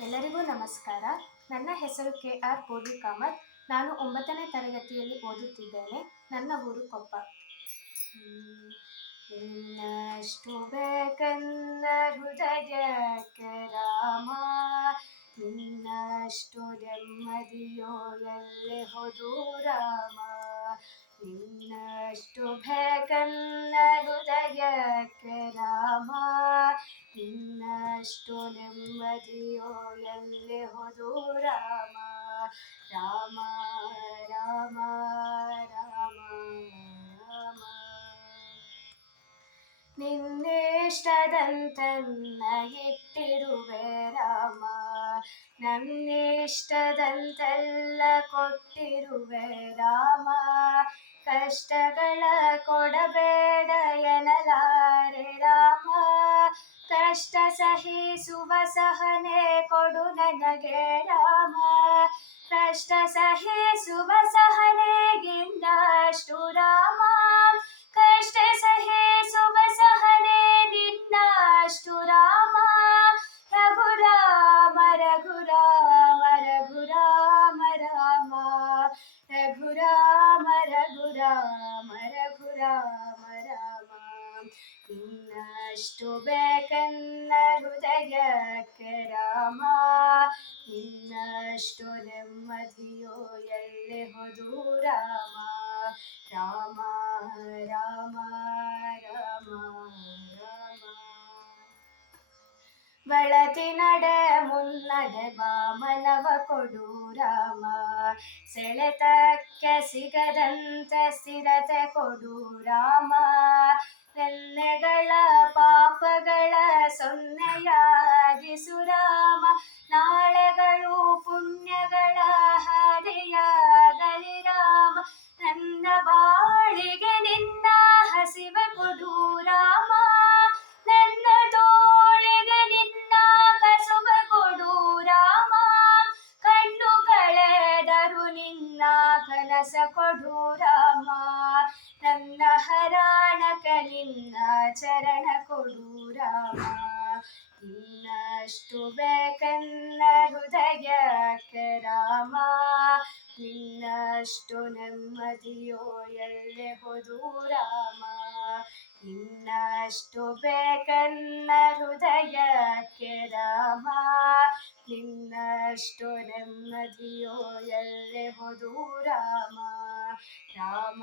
ಎಲ್ಲರಿಗೂ ನಮಸ್ಕಾರ. ನನ್ನ ಹೆಸರು ಕೆ ಆರ್ ಪೂರ್ವಿ ಕಾಮತ್ ನಾನು ಒಂಬತ್ತನೇ ತರಗತಿಯಲ್ಲಿ ಓದುತ್ತಿದ್ದೇನೆ. ನನ್ನ ಊರು ಕೊಪ್ಪ. ಇನ್ನಷ್ಟು ಬೇಕಂದ ರಾಮ. ನಿನ್ನಷ್ಟು ನೆಮ್ಮದಿಯೋ ಎಲ್ಲಿ ಹೋದು ರಾಮ. ನಿನ್ನಷ್ಟು ಬೇಕಂದ ಹೃದಯಕ್ಕೆ ರಾಮ. ನಿನ್ನಷ್ಟು ನೆಮ್ಮದಿಯೋ ಎಲ್ಲಿ ಹೋದು ರಾಮ ರಾಮ ರಾಮ ರಾಮ ರಾಮ ನಿನ್ನಿಷ್ಟದಂತನ್ನ ಇಟ್ಟಿರುವೆ ರಾಮ ನನ್ನಿಷ್ಟದಂತೆಲ್ಲ ಕೊಟ್ಟಿರುವೆ ರಾಮ ಕಷ್ಟಗಳ ಕೊಡಬೇಡ ಕಷ್ಟ ಸಹಿಸುವ ಸಹನೆ ಕೊಡು ನನಗೆ ರಾಮ ಕಷ್ಟ ಸಹಿಸುವ ಸಹನೆಗಿನ್ನಷ್ಟು ರಾಮ ಕಷ್ಟ ಸಹಿಸುವ ಸಹನೆ ನಿನ್ನಷ್ಟು ರಾಮ ರಘುರಾಮ ರಘುರಾಮ ರಘುರಾಮ ರಾಮ ರಘುರಾಮ ರಘುರಾಮ ರಘುರಾಮ ರಾಮ ಇನ್ನಷ್ಟು ಬೇಕನ್ನ ಹೃದಯಕ್ಕೆ ರಾಮ ಇನ್ನಷ್ಟು ನೆಮ್ಮದಿಯೋ ಎಲ್ಲಿ ಹೋದು ರಾಮ? ರಾಮ ರಾಮ. ಬಳತಿ ನಡೆ ಮುನ್ನಡೆ ವಾಮನವ ಕೊಡು ರಾಮ. ಸೆಳೆತಕ್ಕೆ ಸಿಗದಂತೆ ಸ್ಥಿರತೆ ಕೊಡು ರಾಮ. ನೆನ್ನೆಗಳ ಪಾಪಗಳ ಸೊನ್ನೆಯಾಗಿಸು ರಾಮ. ನಾಳೆಗಳು ಪುಣ್ಯಗಳ ಹರಿಯಾಗಲಿ ರಾಮ. ನನ್ನ ಬಾಳಿಗೆ ಕನಸ ಕೊಡು ರಾಮ ನನ್ನ ಹರಾಣಕ ನಿನ್ನ ಚರಣ ಕೊಡು ರಾಮ ಇನ್ನಷ್ಟು ಬೇಕನ್ನ ಹೃದಯಕ್ಕೆ ರಾಮ, ನಿನ್ನಷ್ಟು ನೆಮ್ಮದಿಯೋ ಎಲ್ಲೆ ಹೋದು ರಾಮ ಇನ್ನಷ್ಟು ಬೇಕನ್ನ ಹೃದಯಕ್ಕೆ ರಾಮ ನಿನ್ನಷ್ಟೊರೆಮ್ಮದಿಯೋ ಎಲ್ಲೆವು ರಾಮ ರಾಮ.